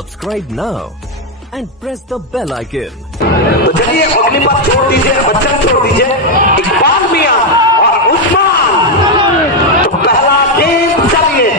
Subscribe now and press the bell icon. तो चलिए अग्निपथ छोड़ दीजिए, बच्चन छोड़ दीजिए, इकबाल मियां और उस्मान। तो पहला गेम चलिए,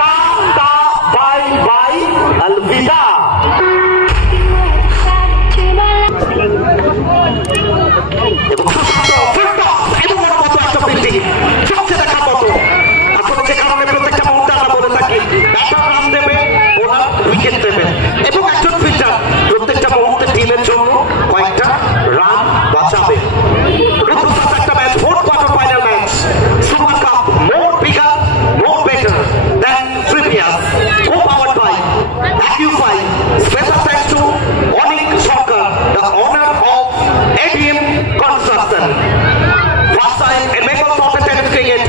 टाटा बाय बाय अलविदा। सबसे দেখা মতো আসলে যে কারণে প্রত্যেকটা মুহূর্তে আমরা বলে থাকি ব্যাটার রান দেবে, বোলার উইকেট দেবে এবং একজন ফিল্ডার প্রত্যেকটা মুহূর্তে টিমের জন্য কয়েকটা রান বাঁচাবে। একটা match, fourth quarter final match, super cup, more bigger, more better than previous, co-powered by Acufy. Special thanks to Onik Soccer, the owner of ADM Construction. First time in Bengal Mountain Tennis Cricket,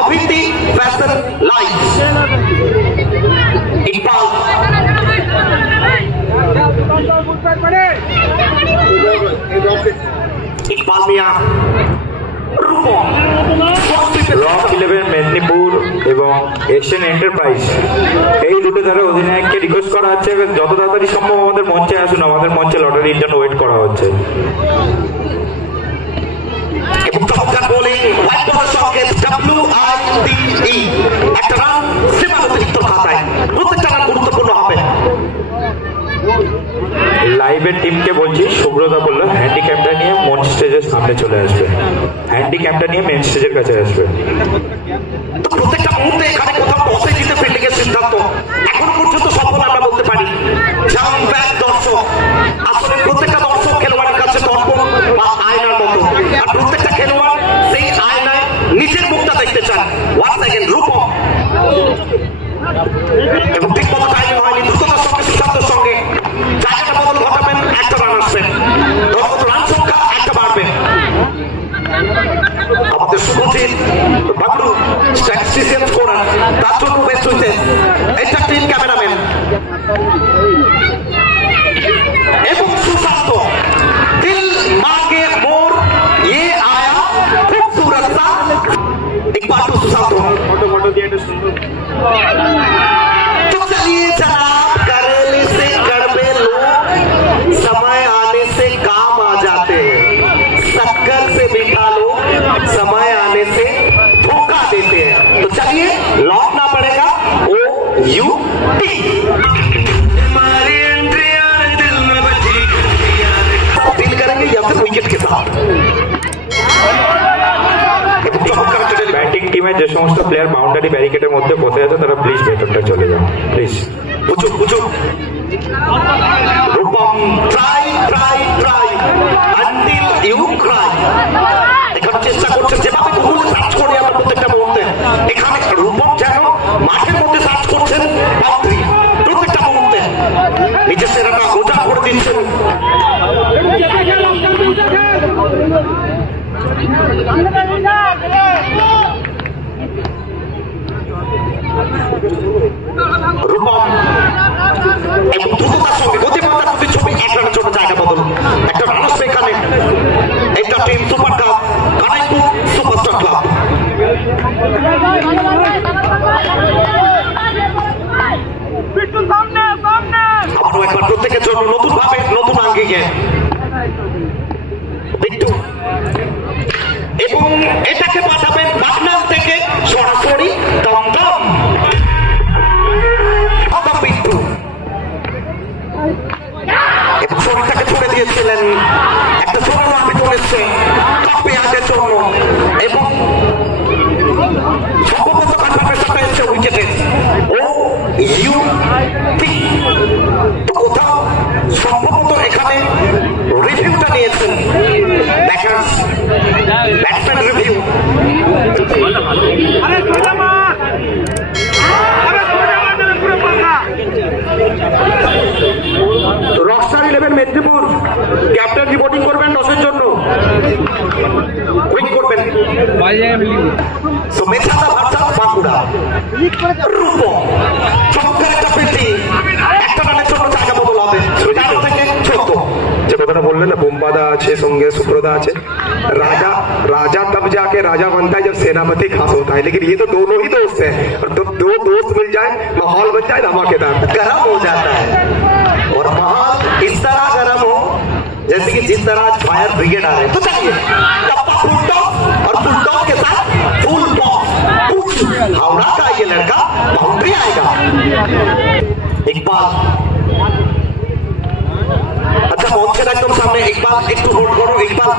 Avindi Fashion Lights. Iqbal. Iqbal Mia. Rock 11 Medinipur এবং Asian enterprise এই দুটো দলের অধিনায়ককে request করা হচ্ছে যত তাড়াতাড়ি সম্ভব আমাদের মঞ্চে আসুন। আমাদের মঞ্চে লটারির জন্য ওয়েট করা হচ্ছে। একটা রান সীমার অতিরিক্ত খাতায়, প্রত্যেকটা রান গুরুত্বপূর্ণ হবে। লাইভের টিমকে বলছি, সুব্রতা বললো হ্যান্ডিক্যাপটা নিয়ে মঞ্চ স্টেজের সামনে চলে আসবে, হ্যান্ডিক্যাপটা নিয়ে মেন স্টেজের কাছে আসবে। প্রত্যেকটা মুহূর্তে এখানে কোথাও টসে জিতে ফিল্ডিং এর সিদ্ধান্ত এখনো পর্যন্ত সফল আমরা বলতে পারি। জাম ব্যাক দর্শক, আসলে প্রত্যেকটা দর্শক খেলোয়াড়ের কাছে দর্পণ বা আয়নার মতো, আর প্রত্যেকটা খেলোয়াড় সেই আয়নায় নিজের মুখটা দেখতে চান। ওয়ান সেকেন্ড, রূপম এবং ঠিক মতো টাইমিং হয়নি, দ্রুততার সঙ্গে সুশান্তর সঙ্গে জায়গাটা বদল ঘটাবেন, একটা রান আসবে, রান সংখ্যা একটা বাড়বে। আমাদের শুভজিৎ বাবলু স্ট্যাটিস্টিশিয়ান স্কোরার, তার জন্য বেস্ট হয়েছে এন্টারটেইন ক্যামেরাম্যান এবং সুশান্ত। দিল মাগে মোর ये आया खूबसूरत सा इकबाल टू सुशांत। ফটো দিয়ে একটা সুন্দর। तो चलिए जनाब, करेले से कड़वे लोग समय आने से काम आ जाते हैं, शक्कर से मीठा लोग समय आने से धोखा देते हैं। तो चलिए लौटना पड़ेगा OUT। फील करेंगे या फिर विकेट के साथ। ব্যাটিং টিমের যে সমস্ত প্লেয়ার বাউন্ডারি ব্যারিকেডের মধ্যে বসে আছে তারা প্লিজ ভেতরটা চলে যাও, প্লিজ। বুঝুক বুঝুক, Rupam try try try until you cry. এখানে চেষ্টা করছে যেভাবে গুগলে সার্চ করি আমরা প্রত্যেকটা মুহূর্তে, এখানে রূপম যেন মাঠের মধ্যে সার্চ করছেন বাউন্ডারি প্রত্যেকটা মুহূর্তে, নিজের সেরাটা গোজা করে দিচ্ছেন। রূপম এবং দ্রুততার সঙ্গে গতিমত্তার প্রতিচ্ছবি, এক রানের জন্য জায়গা বদল, একটা রান আসবে এখানে। একটা team super cup, Kanaipur superstar club. আবারও একবার প্রত্যেকের জন্য নতুন ভাবে, নতুন আঙ্গিকে বিট্টু, এবং এটাকে পাঠাবেন বাগনান থেকে সরাসরি দমদম। বিট্টু এবং শরীরটাকে ছুড়ে দিয়েছিলেন, একটা ছোট রান চলেছে কাপে আগের জন্য এবং সম্ভবত কনফার্মেশনটা এসেছে উইকেটে OUT। তো কোথাও সম্ভবত এখানে রিভিউটা নিয়েছেন batsman review. Rockstar 11 Medinipur captain reporting করবেন টসের জন্য, কুইক করবেন। তো মেছাদা ভার্সাস বাঁকুড়া, রূপম চমৎকার একটা ফিল্ডিং, একটা রানের জন্য জায়গা বদল হবে 13 থেকে 14। যে কথাটা বললেন না, বোমবাদা আছে সঙ্গে সুব্রতা আছে। राजा राजा तब जाके राजा बनता है जब सेनापति खास होता है, लेकिन ये तो दोनों ही दोस्त हैं, और तो दो दोस्त मिल जाए माहौल बन जाए धमाकेदार, गरम हो जाता है। तरह आज फायर ब्रिगेड आ रहे हैं। तो चलिए टप्पा फुल टॉप और फुल टॉप के साथ फुल टॉप हावड़ा का ये लड़का बाउंड्री आएगा। इकबाल अच्छा মঞ্চের একদম সামনে ইকবাল একটু হোল্ড করো। ইকবাল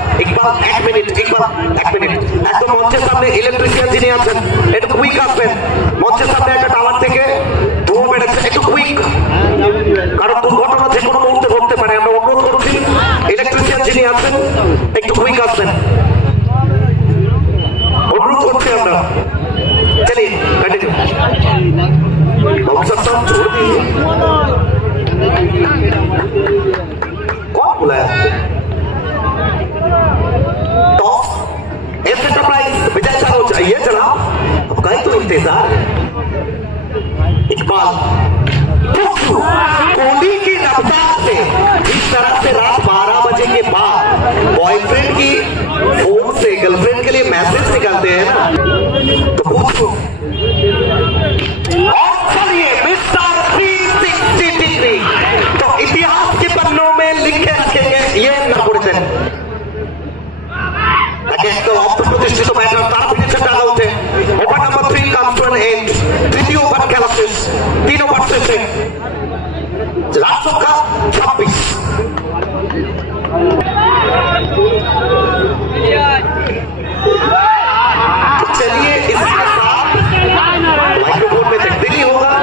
এক মিনিট একদম মঞ্চের সামনে ইলেকট্রিশিয়ান যিনি আছেন একটু কুইক আসবেন। মঞ্চের সামনে একটা টাওয়ার থেকে ধোঁয়া বেড়েছে, একটু কুইক, কারণ দুর্ঘটনা যে কোনো মুহূর্তে ঘটতে পারে। আমরা অনুরোধ করছি ইলেকট্রিশিয়ান যিনি আছেন একটু কুইক আসবেন, অনুরোধ করছি আমরা। চলিয়ে কন্টিনিউ। बाबू साहब छोड़ दीजिए। कौन बुलाया? टॉस एस एंटरप्राइज विजय चाहो चाहिए जनाब, अब कहीं तो इंतजार। इकबाल कोहली की रफ्तार से जिस तरह से रात 12 बजे के बाद बॉयफ्रेंड की फोन से गर्लफ्रेंड के लिए मैसेज निकलते हैं ना, तो पूछो तो इतिहास के पन्नों में लिखे रखेंगे ये नपुरचन। तो অপ্রতিষ্ঠিত ম্যাচের তার ফিনিশে টাকা উঠে over number 3 comes to an end. তৃতীয় ওভার খেলা শেষ, 3 ওভার শেষে রান সংখ্যা 26। चलिए इसके साथ माइक्रोफोन में देखते नहीं होगा,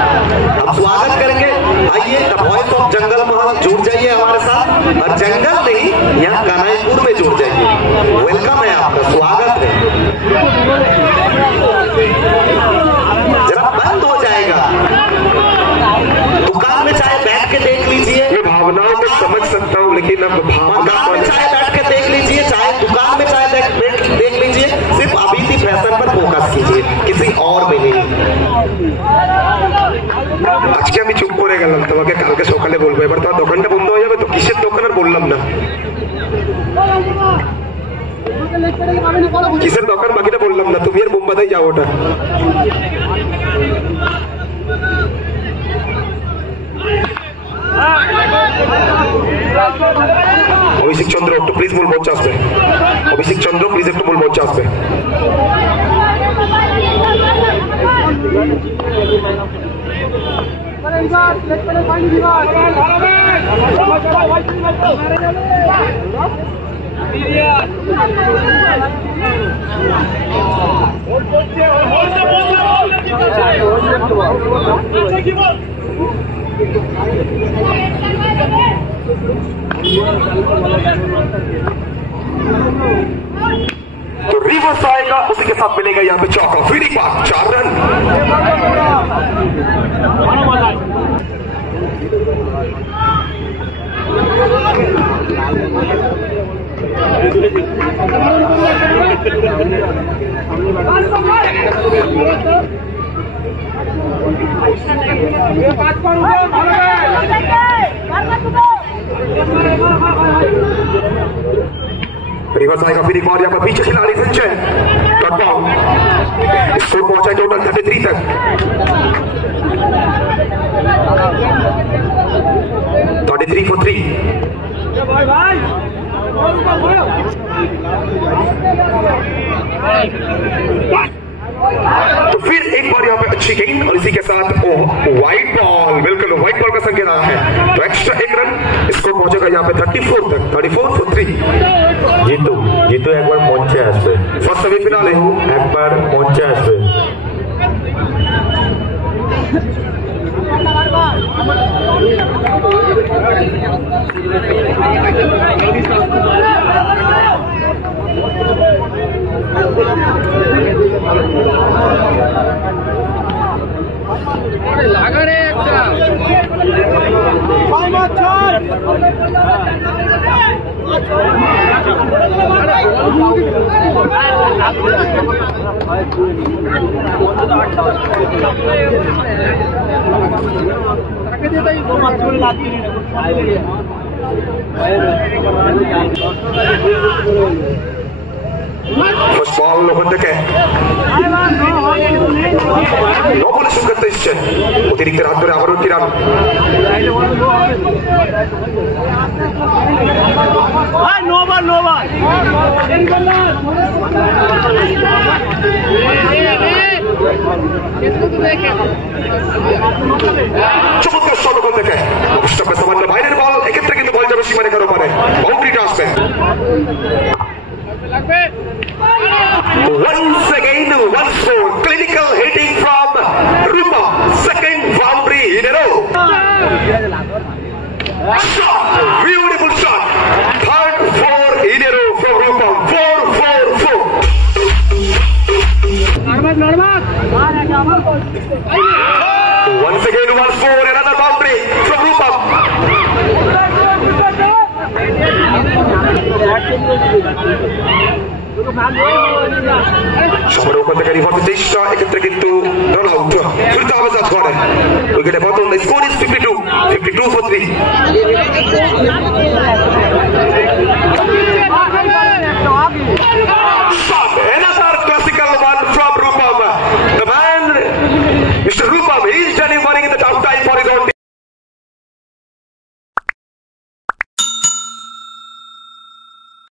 हम स्वागत करेंगे। आइए द वॉइस ऑफ जंगल महल जुड़ जाइए हमारे साथ, और जंगल नहीं यहाँ कानाईपुर में जुड़ जाइए। वेलकम है आपका, स्वागत है। जरा बंद हो जाएगा, दुकान में चाहे बैठ के देख लीजिए। मैं भावनाओं को समझ सकता हूँ, लेकिन अब दुकान में चाहे बैठ के देख लीजिए, चाहे दुकान में चाहे देख लीजिए, सिर्फ अभी थी फैशन पर फोकस कीजिए, किसी और में नहीं। আজকে আমি চুপ করে গেলাম, তোমাকে কালকে সকালে বলবো। এবার তোমার দোকানটা বন্ধ হয়ে যাবে তো, কিসের দোকান আর বললাম না, কিসের দোকান বাকিটা বললাম না, তুমি আর বোম্বাদাই যাও ওটা। অভিষেক চন্দ্র একটু প্লিজ মূল মঞ্চে আসবে। অভিষেক চন্দ্র প্লিজ একটু মূল মঞ্চে আসবে। तो रिवर्स आएगा, उसी के साथ मिलेगा यहाँ पे चौका। फिर एक बार 4 रन। रिवर्स आएगा, फिर एक बार यहाँ पर पीछे खिलाड़ी संचय डॉट बॉल। स्कोर पहुंचा टोटल 33 तक। Thirty 3 for 3। तो फिर एक बार यहाँ पे अच्छी गेंद, और इसी के साथ वाइट बॉल, बिल्कुल वाइट बॉल का संकेत आया है। तो एक्स्ट्रा 1 रन, स्कोर पहुंचेगा यहाँ पे 34 तक। 34 for 3। জিতু একবার মঞ্চে আসবে, ফার্স্ট সেমিফিনালে একবার মঞ্চে আসবে। লাগারে একটা First ball ওখান থেকে নো বলে শুরু করতে এসছেন, অতিরিক্ত রান ধরে আবারও 3 রান। নো চমৎকার শট ওখান থেকে অবশ্যই সামান্য বাইরের বল, এক্ষেত্রে কিন্তু বল যাবে সীমারেখার ওপারে, বাউন্ডারিটা আসবে। Once again, once more, clinical hitting from Rupa, second boundary in a row. Shot, beautiful shot, third 4 in a row from Rupa, 4-4-4. Once again, once more, another boundary from Rupa. সবার ওখান থেকে রিভার্সের চেষ্টা, এক্ষেত্রে কিন্তু রান আউট, ফিরতে হবে সাত ঘরে, উইকেটে পতন। The score is 52 for 3.